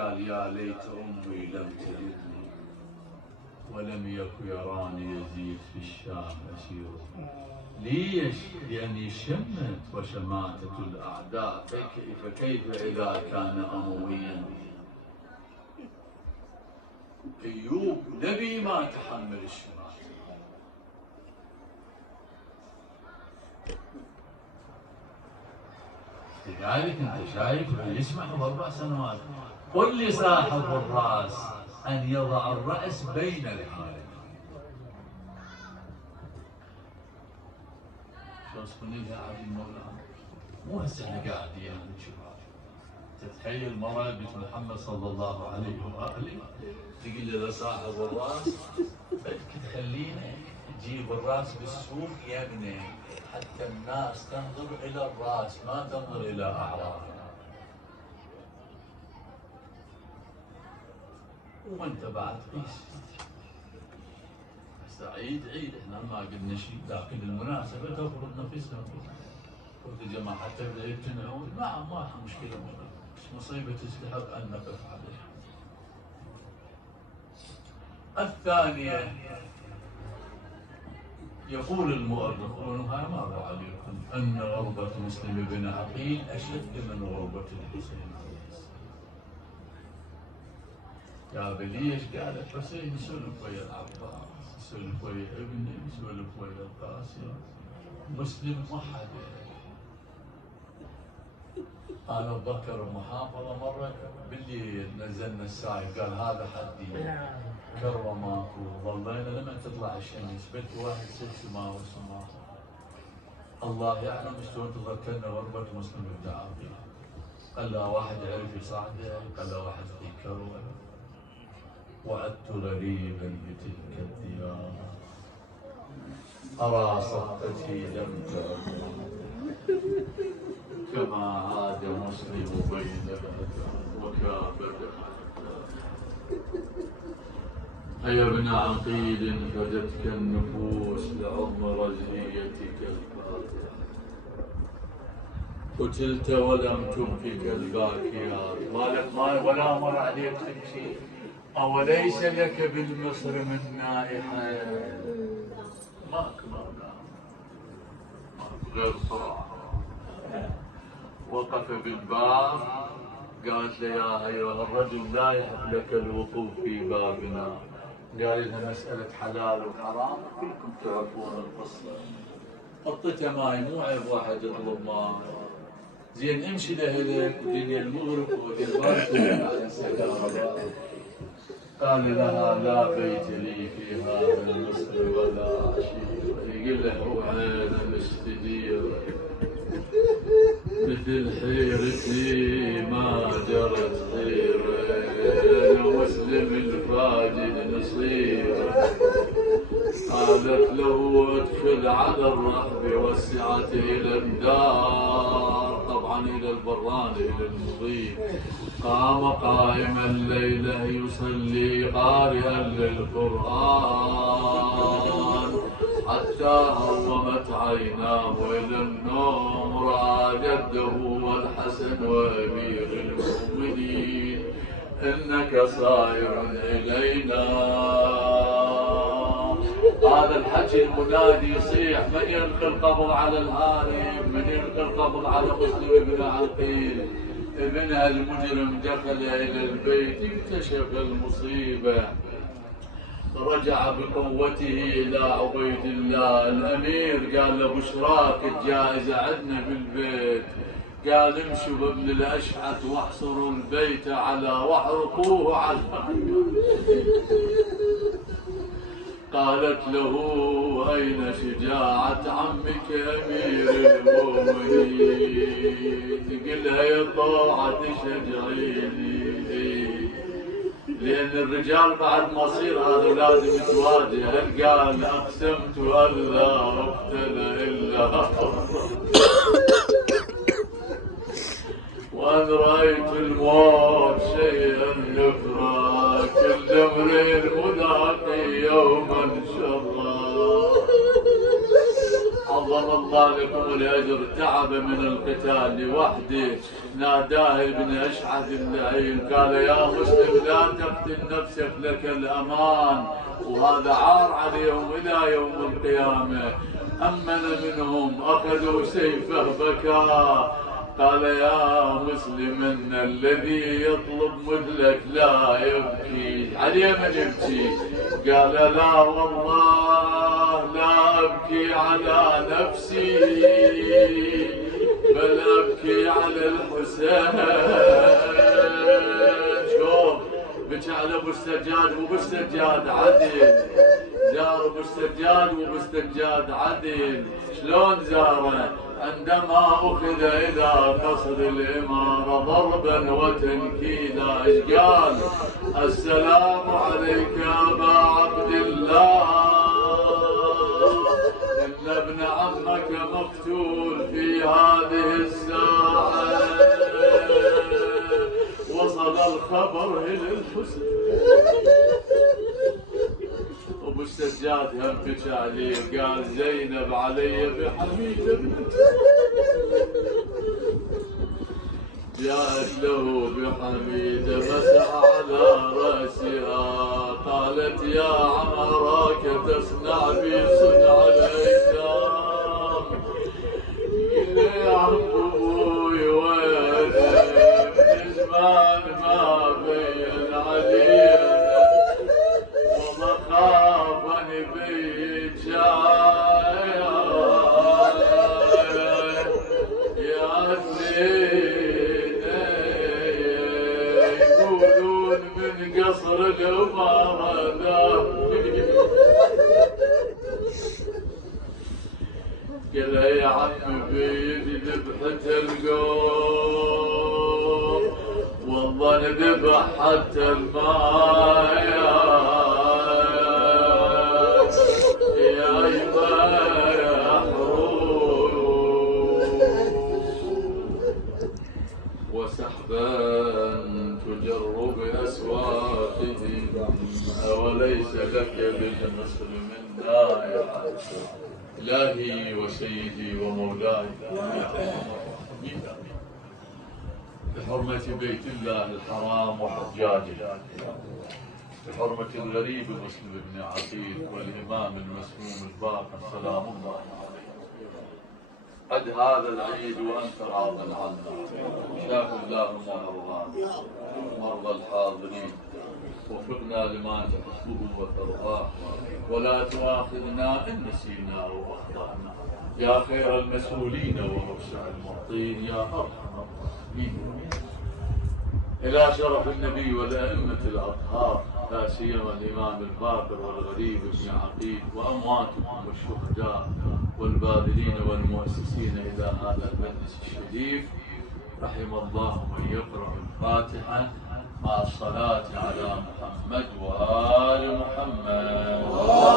قال يا ليت أمي لم تلدني ولم يك يراني يزيد في الشام أسير. ليش؟ لأني شمت وشماتة الأعداء، فكيف إذا كان أمويا؟ أيوب نبي ما تحمل الشماتة. لذلك أنت شايف يسمح ب4 سنوات. قل لصاحب الرأس أن يضع الرأس بين الحالين. شو اسمني يا عبد المولى؟ مو هسه احنا قاعدين نشوف. تتخيل مرة بنت محمد صلى الله عليه وآله تقول لصاحب الرأس بدك تخلينا نجيب الرأس بالسوق يمنى حتى الناس تنظر إلى الرأس ما تنظر إلى أعراضها. وانت بعد قيس. عيد احنا ما قلنا شيء، لكن المناسبة تفرض نفسها. قلت يا جماعة حتى إذا يمتنعون ما مشكلة، بس مصيبة تستحق أن نقف عليها. الثانية يقول المؤرخون وهذا مر عليكم أن غربة مسلم بن عقيل أشد من غربة الحسين عليه السلام. قال ليش؟ قال الحسين يسولف ويا العباس، يسولف ويا ابنه، يسولف ويا القاسم، مسلم وحده. أنا أتذكر المحافظة مرة بالليل نزلنا الساعة قال هذا حدي كروة ماكو، ظلينا لما تطلع الشمس بيت واحد سماء وسماء. الله يعلم شلون تذكرنا غربة مسلم بن عقيل. قال له واحد يعرف يصعده، قال له واحد في كروة. وعدت غريبا بتلك الديار أرى صفتي لم تكن كما عاد مسلم بين وكابد. أيا ابن عقيل فدتك النفوس لعظم رزيتك الفاتحة، قتلت ولم تبكك الباكيات. مالك ولا مر عليك تبكي؟ أوليس لك بالمصر من نائحة؟ ماكو غير صراحة. وقف بالباب قالت له يا أيها الرجل لا يحق لك الوقوف في بابنا. قال لها مسألة حلال وحرام كلكم تعرفون القصة. حطيتها ماي مو عيب واحد يطلب ماي. زين امشي لهلك ودنيا المغرب ودنيا على السلامة. قال لها لا بيت لي في هذا المصر ولا عشيرة. يقول له وأنا مستدير مثل حيرتي ما جرت حيرة ومسلم الفاجد نصير. قالت له ادخل على الرحب والسعة إلى الدار، طبعا إلى البران إلى المضيف. قام قائما الليلة يصلي قارئا للقرآن حتى هرمت عيناه إلى النوم. رأى جده والحسن وأمير المؤمنين إنك صائر إلينا. هذا الحكي المنادي يصيح من يلقي القبض على الهارب، من يلقي القبض على مسلم بن عقيل. ابنها المجرم دخل إلى البيت اكتشف المصيبة. رجع بقوته إلى عبيد الله الأمير. قال له بشراك الجائزة عندنا بالبيت. قال امشوا بابن الأشعث واحصروا البيت على واحرقوه على قالت له أين شجاعة عمك أمير المؤمنين؟ تقول لها يا طاعة شجعيني، لأن الرجال بعد مصير هذا لازم يتواجه. هل قال أقسمت ألا أقتل إلا وأن رأيت الموت شيئا يفرى كل امرئ مذاق يوما شرا. عظم الله لكم الأجر، تعب من القتال لوحده، ناداه ابن أشعث اللعين قال يا مسلم لا تقتل نفسك لك الأمان، وهذا عار عليهم إلى يوم القيامة. أمن منهم أخذوا سيفه بكى قال يا مسلم إن الذي يطلب مثلك لا يبكي. عليه من يبكي؟ قال لا والله لا أبكي على نفسي بل أبكي على الحسين. شوف بكى على ابو السجاد وابو السجاد عدل، زار ابو السجاد وابو السجاد عدل. شلون زاره؟ عندما أخذ إلى قصر الإمارة ضربا وتنكيلا إيش قال؟ السلام عليك أبا عبد الله إن ابن عمك مقتول في هذه الساعة. وصل الخبر إلى الحسن. ابو السجاد هم بكى عليه قال زينب علي بحميده بنتي. جاءت له بحميده مسح على راسها قالت يا عم اراك تصنع بي صنع الايتام. قل يا عم ابوي وينك من زمان ما بين علي خافني بيك يا زين. يقولون من قصر الأمارة قال يا عم بيدي ذبحت القوم والله نذبح حتى الماء وسحبا تجر بأسواقهم أوليس لك بالنصر من داعي. إلهي وسيدي ومولاي بحرمة بيت الله الحرام وحجاجه، بحرمة الغريب مسلم بن عقيل والإمام المسموم الباقر سلام الله عليه، قد هذا العيد وأنت راض عنا. شاف اللهم مرضانا مرضى الحاضرين، وفقنا لما تحبه وترضاه، ولا تؤاخذنا إن نسينا وأخطأنا يا خير المسؤولين وموسع المعطين يا أرحم الراحمين. إلى شرف النبي والأئمة الأطهار لا سيما الإمام الباقر والغريب بن عقيل وأمواتهم والشهداء والباذلين والمؤسسين إلى هذا المجلس الشريف، رحم الله من يقرأ الفاتحة مع الصلاة على محمد وآل محمد.